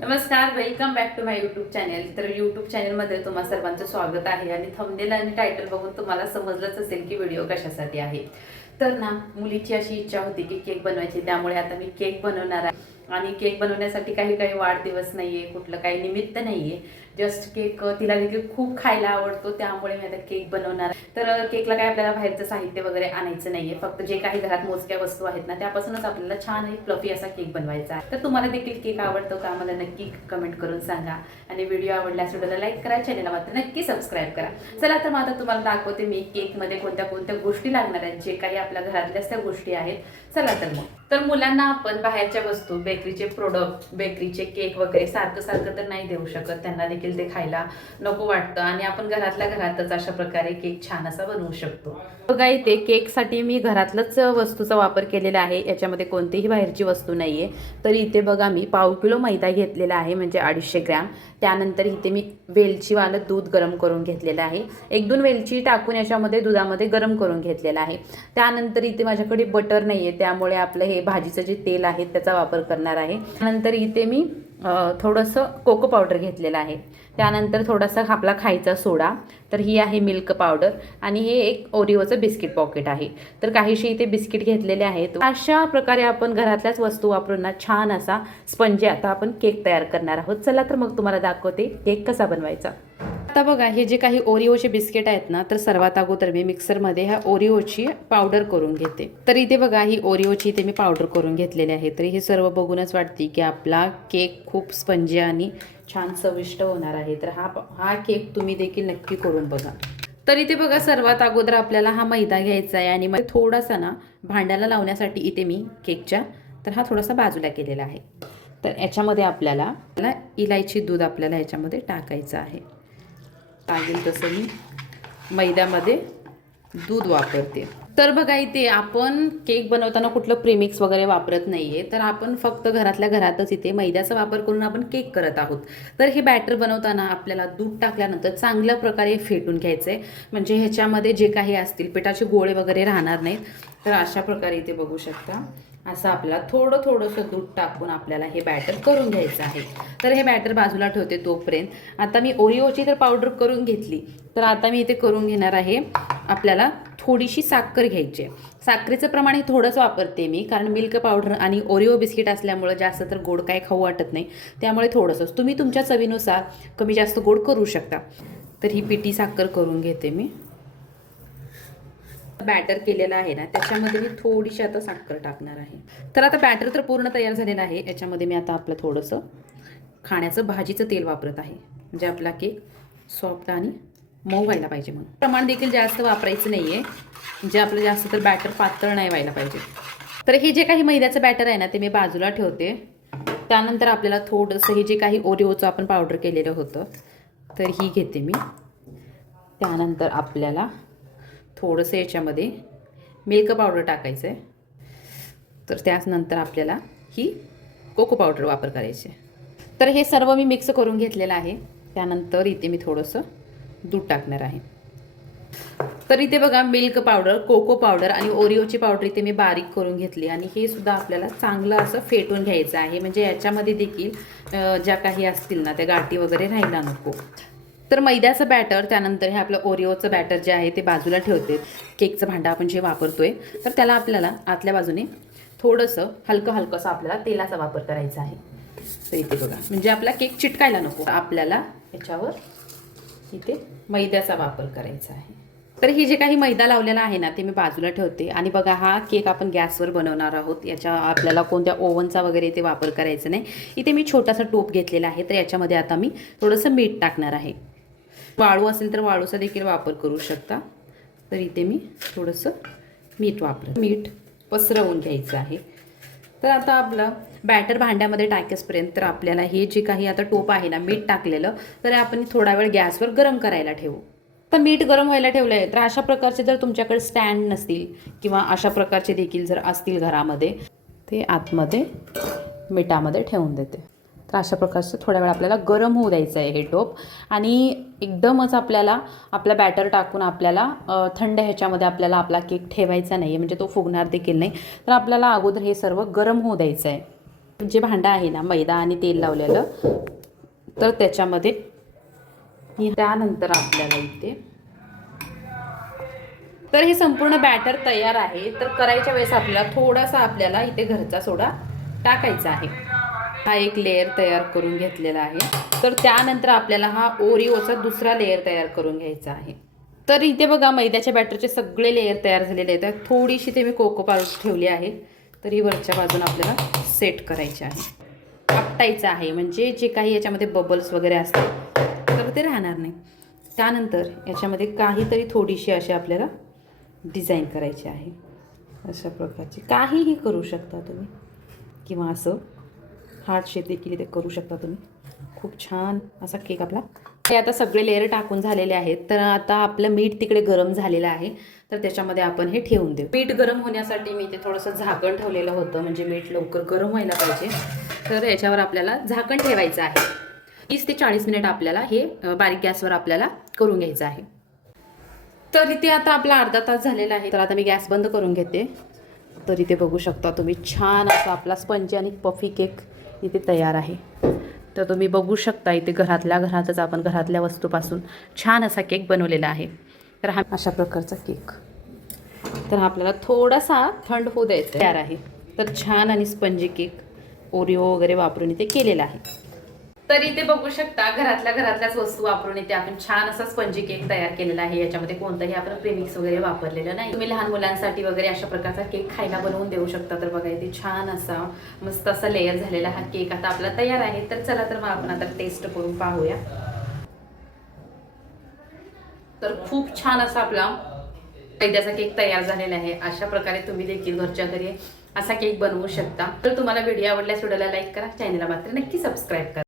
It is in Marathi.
नमस्कार, welcome back to my YouTube channel. तर यूट्यूब चॅनलमध्ये तुम्हा सर्वांचं स्वागत आहे. आणि थंबनेल आणि टायटल बघून तुम्हाला समजलंच असेल की व्हिडिओ कशासाठी आहे. तर ना, मुलीची अशी इच्छा होती की केक बनवायची, त्यामुळे आता मी केक बनवणार आहे. आणि केक बनवण्यासाठी काही काही वाढदिवस नाहीये, कुठलं काही निमित्त नाहीये, जस्ट केक तिला देखील खूप खायला आवडतो, त्यामुळे मी आता केक बनवणार. तर केकला काय आपल्याला बाहेरचं साहित्य वगैरे आणायचं नाहीये, फक्त जे काही घरात मोजक्या वस्तू आहेत ना त्यापासूनच आपल्याला छान आणि फ्लफी असा केक बनवायचा आहे. तर तुम्हाला देखील केक आवडतो का मला नक्की कमेंट करून सांगा. आणि व्हिडिओ आवडल्यास व्हिडिओला लाईक करा, चॅनलला मात्र नक्की सबस्क्राईब करा. चला तर मग आता तुम्हाला दाखवते मी केकमध्ये कोणत्या कोणत्या गोष्टी लागणार आहेत, जे काही आपल्या घरातल्याच त्या गोष्टी आहेत. चला तर मग. तर मुलांना आपण बाहेरच्या वस्तू, बेकरीचे प्रोडक्ट, बेकरीचे केक वगैरे सारखं सारखं तर नाही देऊ शकत, त्यांना देखील ते खायला नको वाटतं. आणि आपण घरातल्या घरातच अशा प्रकारे केक छान असा बनवू शकतो. बघा, इथे केकसाठी मी घरातलंच वस्तूचा वापर केलेला आहे, याच्यामध्ये कोणतीही बाहेरची वस्तू नाहीये. तर इथे बघा, मी पाव किलो मैदा घेतलेला आहे, म्हणजे 250 ग्रॅम. त्यानंतर इथे मी वेलचीवालं दूध गरम करून घेतलेलं आहे, 1-2 वेलची टाकून याच्यामध्ये दुधामध्ये गरम करून घेतलेलं आहे. त्यानंतर इथे माझ्याकडे बटर नाहीये, त्यामुळे आपलं हे भाजीचं जे तेल आहे त्याचा वापर करणार आहे. त्यानंतर इथे मी थोडंसं कोको पावडर घेतलेलं आहे. त्यानंतर थोडासा आपला खायचा सोडा. तर ही आहे मिल्क पावडर. आणि हे एक ओरिओचं बिस्किट पॉकेट आहे. तर काहीशी इथे बिस्किट घेतलेले आहेत. अशा प्रकारे आपण घरातल्याच वस्तू वापरून ना छान असा स्पंजी आता आपण केक तयार करणार आहोत. चला तर मग तुम्हाला दाखवते केक कसा बनवायचा. आता बघा, हे जे काही ओरिओचे बिस्किट आहेत ना, तर सर्वात अगोदर मी मिक्सरमध्ये ह्या ओरिओची पावडर करून घेते. तर इथे बघा, ही ओरिओची इथे मी पावडर करून घेतलेली आहे. तर हे सर्व बघूनच वाटते की आपला केक खूप स्पंजी आणि छान चविष्ट होणार आहे. तर हा केक तुम्ही देखील नक्की करून बघा. तर इथे बघा, सर्वात अगोदर आपल्याला हा मैदा घ्यायचा आहे. आणि मग थोडासा ना भांड्याला लावण्यासाठी इथे मी केकच्या तर हा थोडासा बाजूला केलेला आहे. तर याच्यामध्ये आपल्याला इलायची दूध आपल्याला याच्यामध्ये टाकायचं आहे. लागेल तसं मी मैद्यामध्ये दूध वापरते. तर बघा, इथे आपण केक बनवताना कुठलं प्रीमिक्स वगैरे वापरत नाहीये, तर आपण फक्त घरातल्या घरातच इथे मैद्याचा वापर करून आपण केक करत आहोत. तर हे बॅटर बनवताना आपल्याला दूध टाकल्यानंतर चांगल्या प्रकारे फेटून घ्यायचं आहे, म्हणजे ह्याच्यामध्ये जे काही असतील पिठाचे गोळे वगैरे राहणार नाहीत. तर अशा प्रकारे इथे बघू शकता, असं आपल्याला थोडंसं दूध टाकून आपल्याला हे बॅटर करून घ्यायचं आहे. तर हे बॅटर बाजूला ठेवते. तोपर्यंत आता मी ओरिओची तर पावडर करून घेतली, तर आता मी इथे करून घेणार आहे, आपल्याला थोडीशी साखर घ्यायची आहे. साखरेचं प्रमाण हे थोडंच वापरते मी, कारण मिल्क पावडर आणि ओरिओ बिस्किट असल्यामुळं जास्त तर गोड काय खाऊ वाटत नाही, त्यामुळे थोडंसंच. तुम्ही तुमच्या चवीनुसार कमी जास्त गोड करू शकता. तर ही पिठी साखर करून घेते मी. बॅटर केलेला आहे ना, त्याच्यामध्ये मी थोडीशी आता साखर टाकणार आहे. तर आता बॅटर तर पूर्ण तयार झालेलं आहे. याच्यामध्ये मी आता आपलं थोडंसं खाण्याचं भाजीचं तेल वापरत आहे, म्हणजे आपला केक सॉफ्ट आणि मऊ व्हायला पाहिजे. म्हणून प्रमाण देखील जास्त वापरायचं नाहीये, म्हणजे आपलं जास्त तर बॅटर पातळ नाही व्हायला पाहिजे. तर हे जे काही मैद्याचं बॅटर आहे ना, ते मी बाजूला ठेवते. त्यानंतर आपल्याला थोडंसं हे जे काही ओरिओचं आपण पावडर केलेलं होतं, तर ही घेते मी. त्यानंतर आपल्याला थोडंसं याच्यामध्ये मिल्क पावडर टाकायचं आहे. तर त्यानंतर आपल्याला ही कोको पावडर वापर करायची आहे. तर हे सर्व मी मिक्स करून घेतलेलं आहे. त्यानंतर इथे मी थोडंसं दूध टाकणार आहे. तर इथे बघा, मिल्क पावडर, कोको पावडर आणि ओरिओची पावडर इथे मी बारीक करून घेतली. आणि हे सुद्धा आपल्याला चांगलं असं फेटून घ्यायचं आहे, म्हणजे याच्यामध्ये देखील ज्या काही असतील ना त्या गाठी वगैरे राहायला नको. तर मैद्याचं बॅटर, त्यानंतर हे आपलं ओरिओचं बॅटर जे आहे ते बाजूला ठेवते. केकचं भांडं आपण जे वापरतोय, तर त्याला आपल्याला आतल्या बाजूने थोडंसं हलकंसं आपल्याला तेलाचा वापर करायचा आहे. तर इथे बघा, म्हणजे आपला केक चिटकायला नको, आपल्याला याच्यावर इथे मैद्याचा वापर करायचा आहे. तर हे जे काही मैदा लावलेला आहे ना, ते मी बाजूला ठेवते. आणि बघा, हा केक आपण गॅसवर बनवणार आहोत, याच्या आपल्याला कोणत्या ओव्हनचा वगैरे इथे वापर करायचा नाही. इथे मी छोटासा टोप घेतलेला आहे. तर याच्यामध्ये आता मी थोडंसं मीठ टाकणार आहे. वाळू असेल तर वाळूचा देखील वापर करू शकता. तर इथे मी थोडंसं मीठ मीठ पसरवून घ्यायचं आहे. तर आता आपलं बॅटर भांड्यामध्ये टाकेसपर्यंत तर आपल्याला हे जे काही आता टोप आहे ना मीठ टाकलेलं, तर आपण थोडा वेळ गॅसवर गरम करायला ठेवू. तर मीठ गरम व्हायला ठेवलं आहे, तर अशा प्रकारचे जर तुमच्याकडे स्टँड नसतील किंवा अशा प्रकारचे देखील जर असतील घरामध्ये, ते आतमध्ये मिठामध्ये ठेवून देते. तर अशा प्रकारचं थोड्या वेळ आपल्याला गरम होऊ द्यायचं आहे हे टोप. आणि एकदमच आपल्याला आपला बॅटर टाकून आपल्याला थंड ह्याच्यामध्ये आपल्याला आपला केक ठेवायचा नाही आहे, म्हणजे तो फुगणार देखील नाही. तर आपल्याला अगोदर हे सर्व गरम होऊ द्यायचं आहे. जे भांडं आहे ना मैदा आणि तेल लावलेलं, तर त्याच्यामध्ये त्यानंतर आपल्याला इथे तर हे संपूर्ण बॅटर तयार आहे. तर करायच्या वेळेस आपल्याला इथे घरचा सोडा टाकायचा आहे. हा एक लेयर तयार करून घेतलेला आहे. तर त्यानंतर आपल्याला हा ओरिओचा दुसरा लेयर तयार करून घ्यायचा आहे. तर इथे बघा मैद्याच्या बॅटरचे सगळे लेयर तयार झालेले आहेत. थोडीशी ते मी कोको पावडर ठेवली आहे. तर ही वरच्या बाजून आपल्याला सेट करायची आहे, आपटायचं आहे, म्हणजे जे काही याच्यामध्ये बबल्स वगैरे असतात तर ते राहणार नाही. त्यानंतर याच्यामध्ये काहीतरी थोडीशी अशी आपल्याला डिझाईन करायची आहे. अशा प्रकारची काहीही करू शकता तुम्ही, किंवा असं हार्ट शेप देखील ते करू शकता तुम्ही. खूप छान असा केक आपला हे आता सगळे लेयर टाकून झालेले आहेत. तर आता आपलं मीठ तिकडे गरम झालेलं आहे. तर त्याच्यामध्ये आपण हे ठेवून देऊ. मीठ गरम होण्यासाठी मी ते थोडंसं झाकण ठेवलेलं होतं, म्हणजे मीठ लवकर गरम व्हायला पाहिजे. तर याच्यावर आपल्याला झाकण ठेवायचं आहे. 30 ते 40 मिनिट आपल्याला हे बारीक गॅसवर आपल्याला करून घ्यायचं आहे. तर इथे आता आपला अर्धा तास झालेला आहे. तर आता मी गॅस बंद करून घेते. तर इथे बघू शकता तुम्ही छान असा आपला स्पंजी आणि पफी केक इथे तयार आहे. तर तुम्ही बघू शकता इथे घरातच आपण घरातल्या वस्तूपासून छान असा केक बनवलेला आहे. तर हा अशा प्रकारचा केक, तर हा आपल्याला थोडासा थंड होऊ द्यायचा तयार आहे. तर छान आणि स्पंजी केक ओरिओ वगैरे वापरून इथे केलेला आहे. तर इथे बघू शकता घरातल्याच वस्तू वापरून इथे आपण छान असा स्पंजी केक तयार केलेला आहे. याच्यामध्ये कोणतंही आपण प्रेमिक्स वगैरे वापरलेलं नाही. तुम्ही लहान मुलांसाठी वगैरे अशा प्रकारचा केक खायला बनवून देऊ शकता. तर बघा इथे छान असा मस्त असा लेयर झालेला हा केक आता आपला तयार आहे. तर चला तर मग आपण आता टेस्ट करून पाहूया. तर खूप छान असा आपला मैद्याचा केक तयार झालेला आहे. अशा प्रकारे तुम्ही देखील घरच्या घरी असा केक बनवू शकता. तर तुम्हाला व्हिडिओ आवडल्यास व्हिडिओला लाईक करा, चॅनलला मात्र नक्की सबस्क्राईब करा.